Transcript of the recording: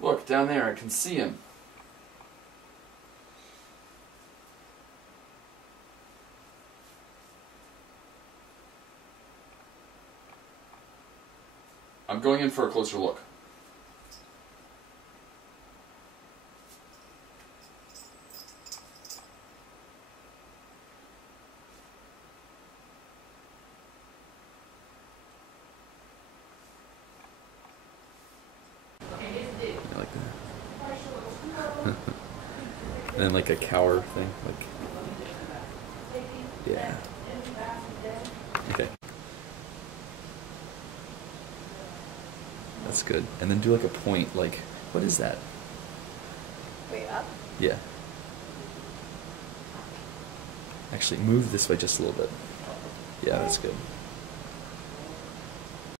Look, down there, I can see him. I'm going in for a closer look. I like that. And then like a cower thing, like, yeah. Okay. That's good. And then do like a point, like, what is that? Wait, up? Yeah. Actually, move this way just a little bit. Yeah, that's good.